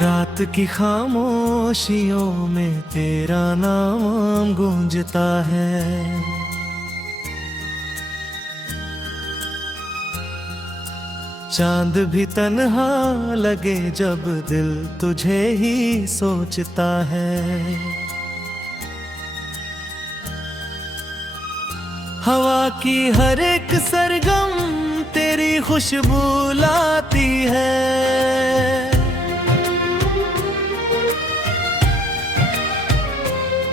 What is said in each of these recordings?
रात की खामोशियों में तेरा नाम गूंजता है। चांद भी तन्हा लगे जब दिल तुझे ही सोचता है। हवा की हर एक सरगम तेरी खुशबू लाती है।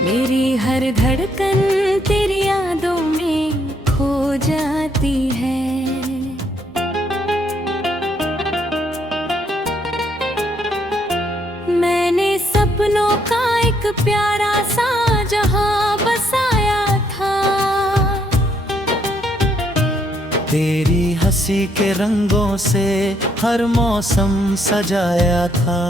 मेरी हर धड़कन तेरी यादों में खो जाती है। मैंने सपनों का एक प्यारा सा जहां बसाया था। तेरी हंसी के रंगों से हर मौसम सजाया था।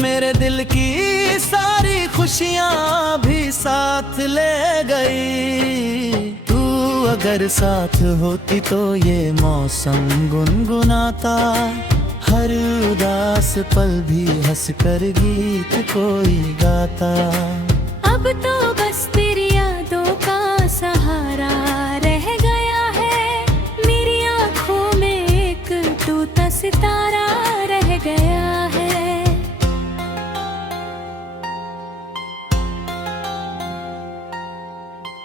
मेरे दिल की सारी खुशियाँ भी साथ ले गई। तू अगर साथ होती तो ये मौसम गुनगुनाता। हर उदास पल भी हंस कर गीत कोई गाता। अब तो बस तेरी यादों का सहारा रह गया है। मेरी आँखों में एक टूटा सितारा रह गया है।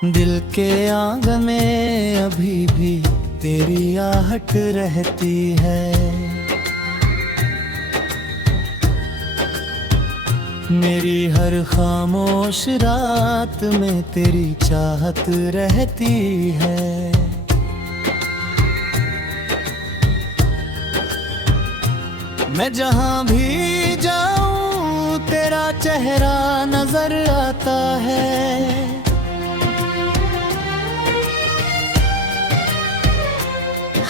दिल के आंगन में अभी भी तेरी आहट रहती है। मेरी हर खामोश रात में तेरी चाहत रहती है। मैं जहां भी जाऊं तेरा चेहरा नजर आता है।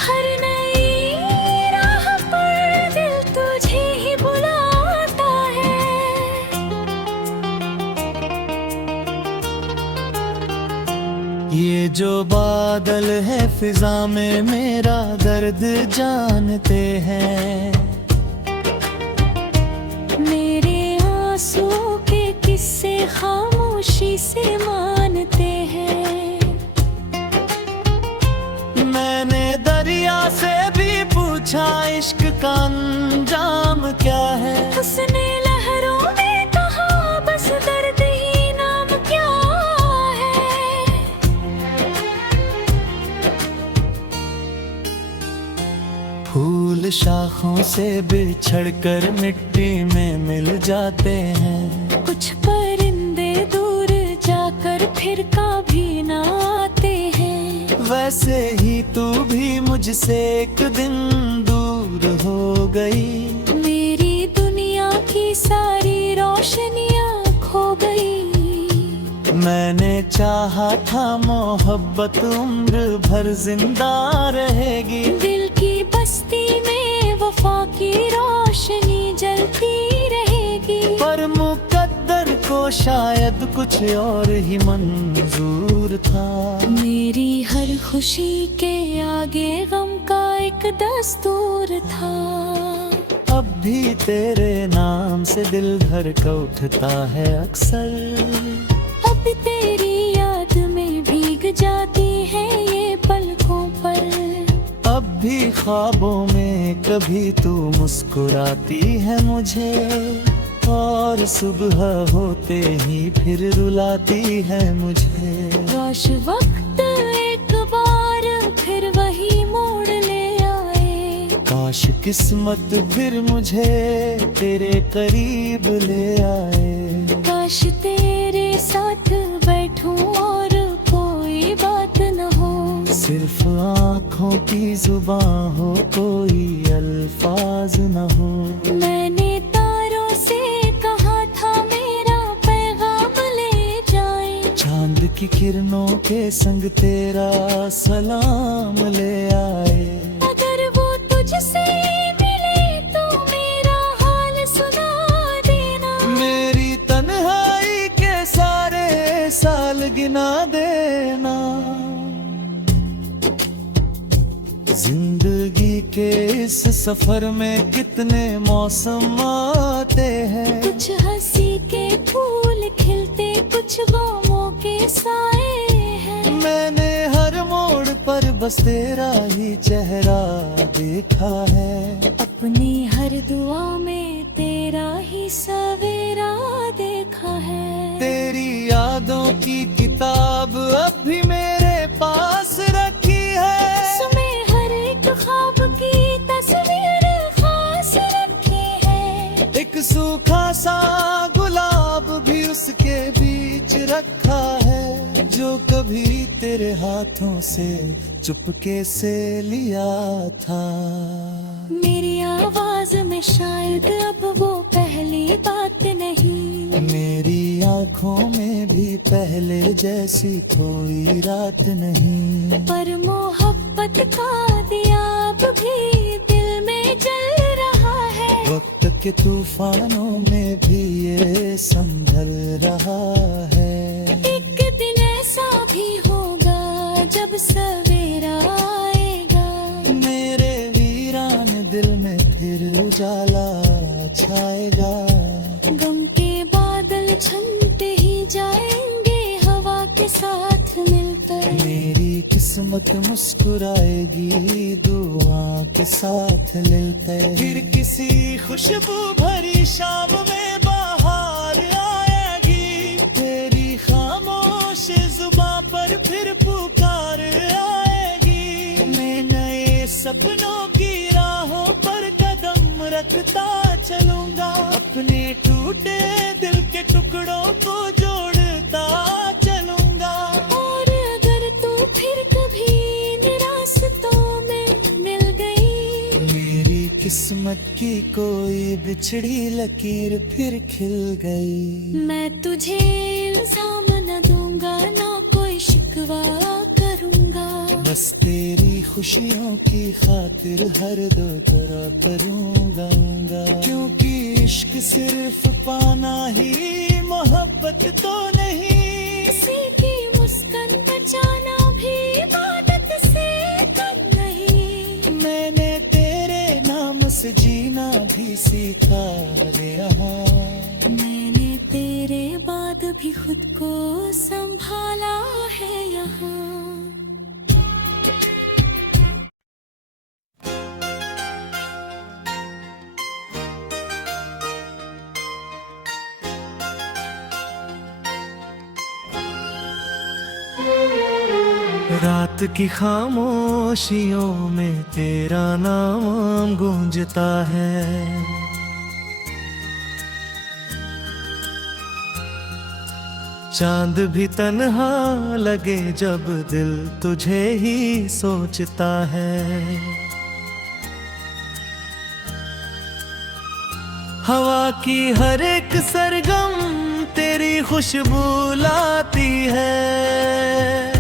हर नई राह पर दिल तुझे ही बुलाता है। ये जो बादल है फिजा में मेरा दर्द जानते हैं। मेरे आंसू के किस्से खामोशी से मानते हैं। मैंने दरिया से भी पूछा इश्क का अंजाम क्या है। उसने लहरों में कहा बस दर्द ही नाम क्या है। फूल शाखों से बिछड़कर मिट्टी में मिल जाते हैं। कुछ परिंदे दूर जाकर फिर कभी ना आते हैं। वैसे ही तू भी मुझसे एक दिन दूर हो गई। मेरी दुनिया की सारी रोशनियां खो गई। मैंने चाहा था मोहब्बत उम्र भर जिंदा रहेगी। दिल की बस्ती में वफा की रोशनी जलती रहेगी। पर मुकद्दर को शायद कुछ और ही मंजूर था। मेरी हर खुशी के आगे गम का एक दस्तूर था। अब भी तेरे नाम से दिल धड़क उठता है अक्सर। अब तेरी याद में भीग जाती है ये पलकों पर। अब भी ख्वाबों में कभी तू मुस्कुराती है मुझे। और सुबह होते ही फिर रुलाती है मुझे। काश वक्त एक बार फिर वही मोड़ ले आए। काश किस्मत फिर मुझे तेरे करीब ले आए। काश तेरे साथ बैठूं और कोई बात न हो। सिर्फ आँखों की जुबान हो कोई अल्फाज न हो। मैंने तारों से कहा था मेरा पैगाम ले जाए। चांद की किरणों के संग तेरा सलाम ले आए। अगर वो तुझसे मिले तो मेरा हाल सुना देना। मेरी तन्हाई के सारे साल गिना देना। जिंदगी के इस सफर में कितने मौसम आते हैं, कुछ हंसी के फूल खिलते, कुछ गमों के साए हैं। मैंने हर मोड़ पर बस तेरा ही चेहरा देखा है, अपनी हर दुआ में तेरा ही सवेरा देखा है। तेरी यादों की किताब अब भी मेरे पास रखी है, उसमें हर एक ख्वाब की तस्वीर खास रखी है। एक सूखा सा गुलाब भी उसके बीच रखा है, जो कभी तेरे हाथों से चुपके से लिया था। मेरी आवाज में शायद अब वो पहली बात नहीं, मेरी आँखों में भी पहले जैसी कोई रात नहीं, पर मोहब्बत का दिया अब भी दिल में जल रहा है। वक्त के तूफानों में भी ये संभल रहा है। एक दिन ऐसा भी होगा जब सवेरा आएगा, मेरे वीरान दिल में फिर उजाला छाएगा। गम के बादल छनते ही जाएंगे हवा के साथ मिलकर। मेरी किस्मत मुस्कुराएगी दुआ के साथ मिलकर। फिर किसी खुशबू भरी शाम में बाहर आएगी, तेरी खामोश जुबां पर फिर पुकार आएगी। मैं नए सपनों की राहों पर कदम रखता चलूंगा, अपने टूटे दिल के टुकड़ों को जोड़ता चलूंगा। और अगर तू फिर कभी निराशतों में मिल गई, मेरी किस्मत की कोई बिछड़ी लकीर फिर खिल गई। मैं तुझे इल्जाम न दूंगा, ना कोई शिकवा करूंगा। बस तेरी खुशियों की खातिर हर दो तरह करूंगा, क्योंकि इश्क सिर्फ पाना ही मोहब्बत तो नहीं। किसी की मुस्कान बचाना भी इबादत से कम नहीं। मैंने तेरे नाम से जीना भी सीखा रे यहाँ, मैंने तेरे बाद भी खुद को संभाला है यहाँ। रात की खामोशियों में तेरा नाम गूंजता है, चांद भी तन्हा लगे जब दिल तुझे ही सोचता है। हवा की हर एक सरगम तेरी खुशबू लाती है।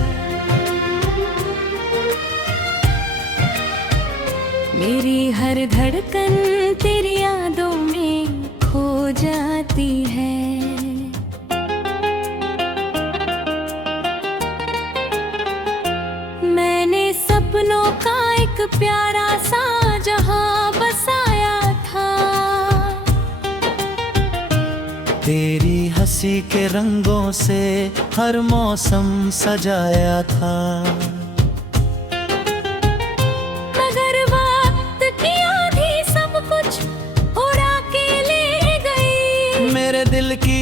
मेरी हर धड़कन तेरी यादों में खो जाती है। मैंने सपनों का एक प्यारा सा जहां बसाया था, तेरी हंसी के रंगों से हर मौसम सजाया था। मगर वक्त की आंधी सब कुछ उड़ा के ले गई। मेरे दिल की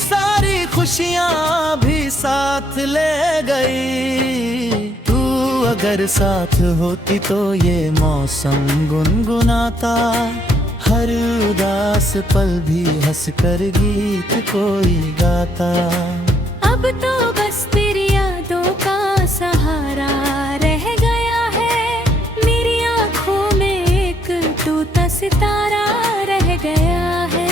सारी खुशियां भी साथ ले गई। तू अगर साथ होती तो ये मौसम गुनगुनाता, हर उदास पल भी हंसकर गीत कोई गाता। अब तो बस तेरी यादों का सहारा रह गया है, मेरी आँखों में एक टूटा सितारा रह गया है।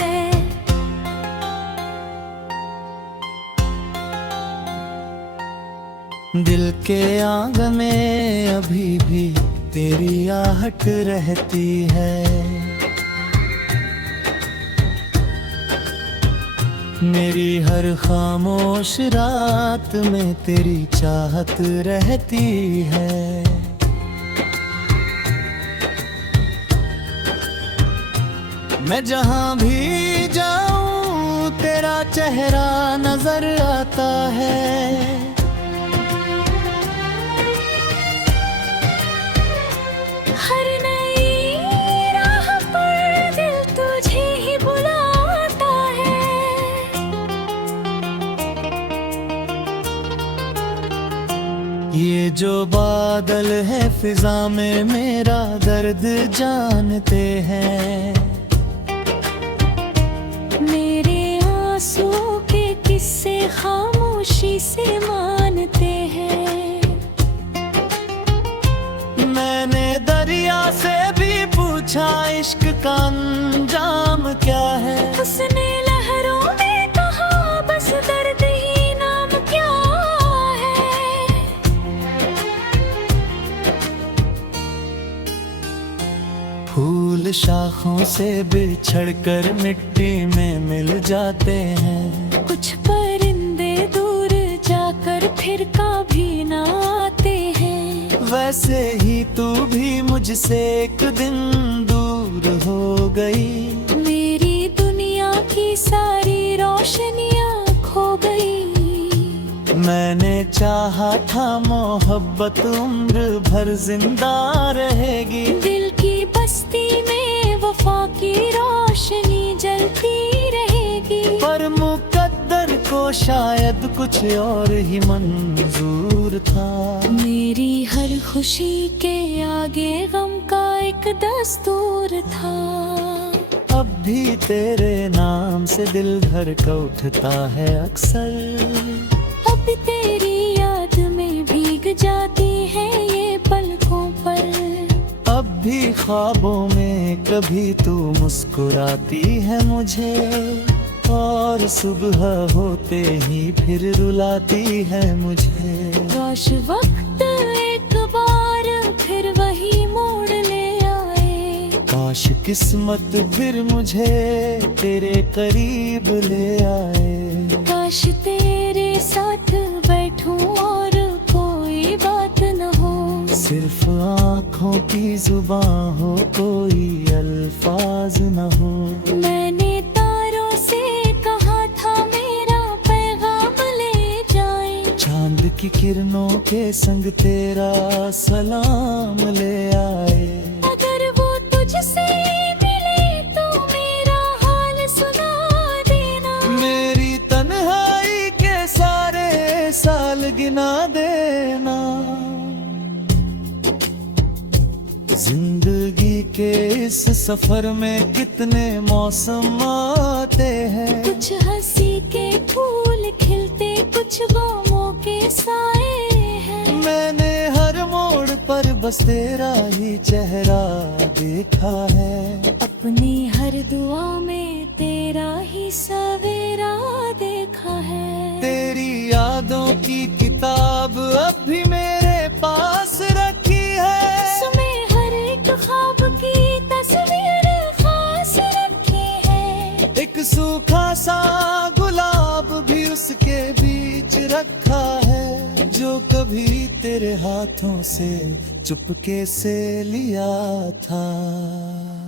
दिल के आंगन में अभी भी तेरी आहट रहती है। मेरी हर खामोश रात में तेरी चाहत रहती है। मैं जहाँ भी जाऊं तेरा चेहरा नजर आता है। हर नई राह पर दिल तुझे ही बुलाता है। ये जो बादल है फिजा में मेरा दर्द जानते हैं। मेरे आंसू के किस्से खामोशी से मानते हैं। मैंने दरिया से भी पूछा इश्क का अंजाम क्या है। उसने लहरों में कहा बस दर्द ही नाम क्या है। फूल शाखों से बिछड़कर मिट्टी में मिल जाते हैं। कुछ परिंदे दूर जाकर फिर कभी ना आते हैं। वैसे ही तू भी मुझसे एक दिन दूर हो गई। मेरी दुनिया की सारी रोशनियां खो गई। मैंने चाहा था मोहब्बत उम्र भर जिंदा रहेगी। दिल की बस्ती में वफा की रोशनी जलती रहेगी। पर मुकद्दर को शायद कुछ और ही मंजूर था। मेरी हर खुशी के आगे गम का एक दस्तूर था। अब भी तेरे नाम से दिल धड़क उठता है अक्सर। अब तेरी याद में भीग जाती है ये पलकों पर। अब भी ख्वाबों में कभी तू मुस्कुराती है मुझे। और सुबह होते ही फिर रुलाती है मुझे। काश वक्त एक बार फिर वही मोड़ ले आए। काश किस्मत फिर मुझे तेरे करीब ले आए। काश तेरे साथ बैठूं और कोई बात न हो। सिर्फ आँखों की जुबां हो कोई अल्फाज न हो। मैंने तारों से कहा था मेरा पैगाम ले जाए। चांद की किरणों के संग तेरा सलाम ले आए। अगर वो तुझसे मिले तो मेरा हाल सुना देना। मेरी तन्हाई के सारे साल गिना देना। जिंदगी के इस सफर में कितने मौसम आते हैं। कुछ हंसी के फूल खिलते कुछ गमों के साए हैं। मैंने हर मोड़ पर बस तेरा ही चेहरा देखा है। अपनी हर दुआ में तेरा ही सवेरा देखा है। तेरी यादों की किताब अब भी मेरे पास रखी है। उसमें हर एक ख्वाब की तस्वीर खास रखी है। एक सूखा सा गुलाब भी उसके बीच रखा है। जो कभी तेरे हाथों से चुपके से लिया था।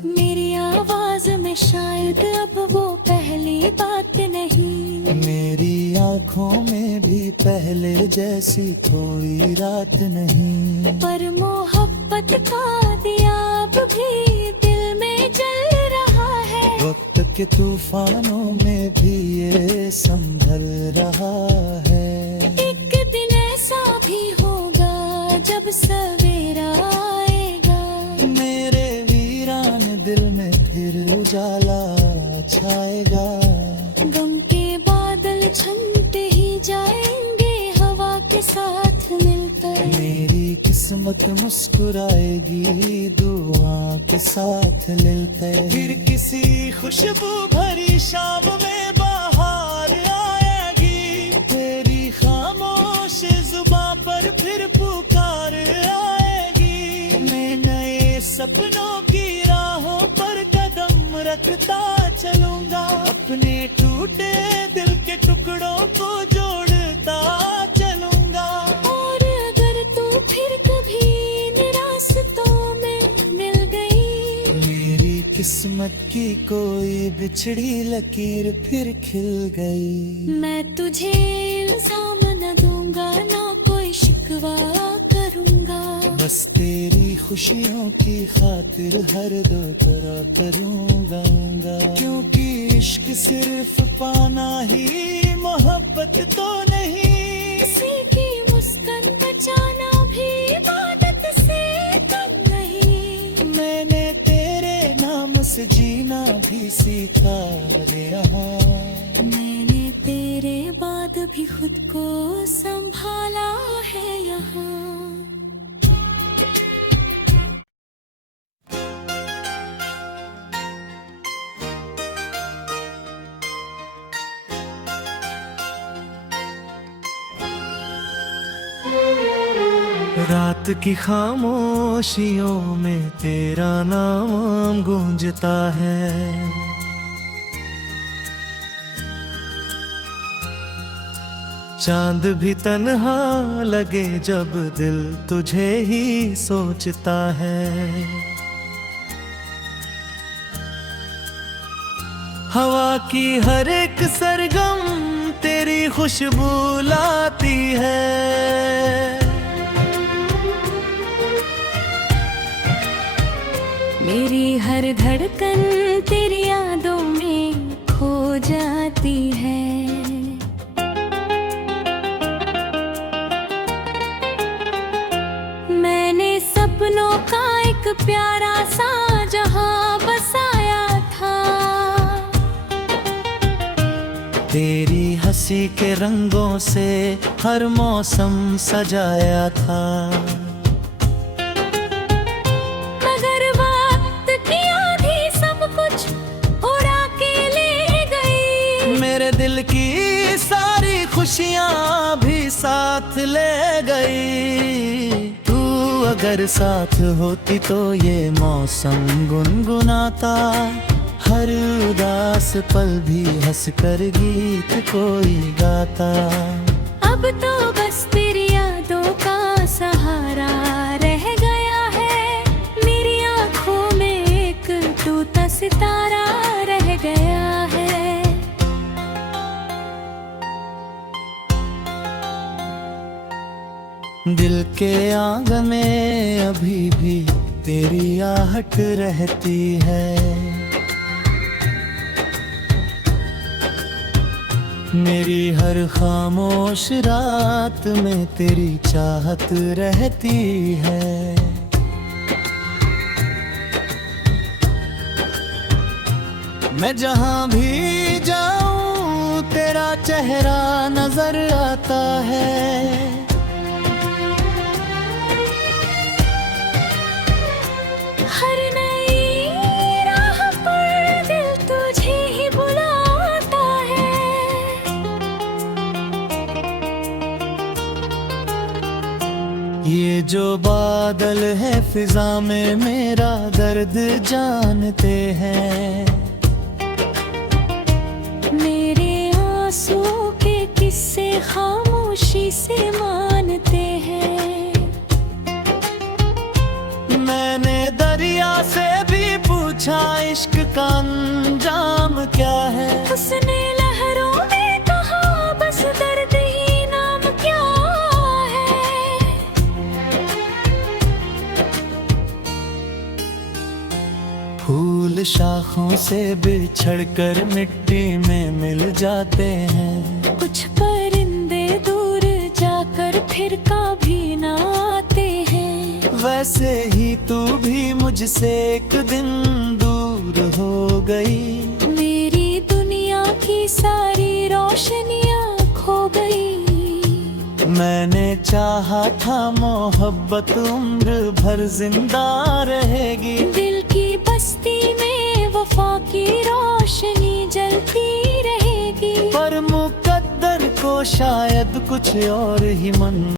मेरी आवाज में शायद अब वो पहली बात नहीं। मेरी आँखों में भी पहले जैसी कोई रात नहीं। पर मोहब्बत का दिया अब भी दिल में जल रहा है। वक्त के तूफानों में भी ये संभल रहा है। एक दिन ऐसा भी होगा जब सवेरा आएगा। मेरे वीरान दिल में फिर उजाला छाएगा। गम के बादल छनते ही जाएंगे हवा के साथ मिलकर। मेरी किस्मत मुस्कुराएगी दुआ के साथ मिलकर। फिर किसी खुशबू भरी शाम में बाहर आएगी। तेरी खामोश जुबां पर फिर पुकार आएगी। मैं नए सपनों की राहों पर कदम रखता चलूंगा। अपने टूटे दिल के टुकड़ों को जोड़ता चलूंगा। और अगर तू फिर कभी इन रास्तों में मिल गई। मेरी किस्मत की कोई बिछड़ी लकीर फिर खिल गई। मैं तुझे इल्जाम न दूंगा, ना कोई शिकवा करूंगा। बस तेरी खुशियों की खातिर हर दो तरह करूंगा, क्योंकि इश्क सिर्फ पाना ही मोहब्बत तो नहीं। किसी की मुस्कान बचाना भी इबादत से कम नहीं। मैंने तेरे नाम से जीना भी सीखा रे यहाँ। मैंने तेरे बाद भी खुद को संभाला है यहाँ। रात की खामोशियों में तेरा नाम गूंजता है। चांद भी तन्हा लगे जब दिल तुझे ही सोचता है। हवा की हर एक सरगम तेरी खुशबू लाती है। मेरी हर धड़कन तेरी यादों में खो जाती है। मैंने सपनों का एक प्यारा सा जहां बसाया था। तेरी हंसी के रंगों से हर मौसम सजाया था। मेरे दिल की सारी खुशियाँ भी साथ ले गई। तू अगर साथ होती तो ये मौसम गुनगुनाता। हर उदास पल भी हंस कर गीत कोई गाता। अब तो बस तेरी यादों का सहारा रह गया है। मेरी आँखों में एक टूटा सितारा रह गया है। दिल के आंगन में अभी भी तेरी आहट रहती है। मेरी हर खामोश रात में तेरी चाहत रहती है। मैं जहाँ भी जाऊँ तेरा चेहरा नजर आता है। हर नई राह पर दिल तुझे ही बुलाता है। ये जो बादल है फिजा में मेरा दर्द जानते हैं। मेरे आंसू के किस्से खामोशी से मानते हैं। मैंने दरिया से भी पूछा इश्क का अंजाम क्या है। उसने लहरों में कहा बस दर्द ही नाम क्या है। फूल शाखों से बिछड़कर मिट्टी में मिल जाते हैं। कुछ परिंदे दूर जाकर फिर कभी ना आते हैं। वैसे ही तू भी मुझसे एक दिन दूर हो गई। मेरी दुनिया की सारी रोशनियां खो गई। मैंने चाहा था मोहब्बत उम्र भर जिंदा रहेगी। दिल की बस्ती में वफा की रोशनी जलती रहेगी। पर मुकद्दर को शायद कुछ और ही मन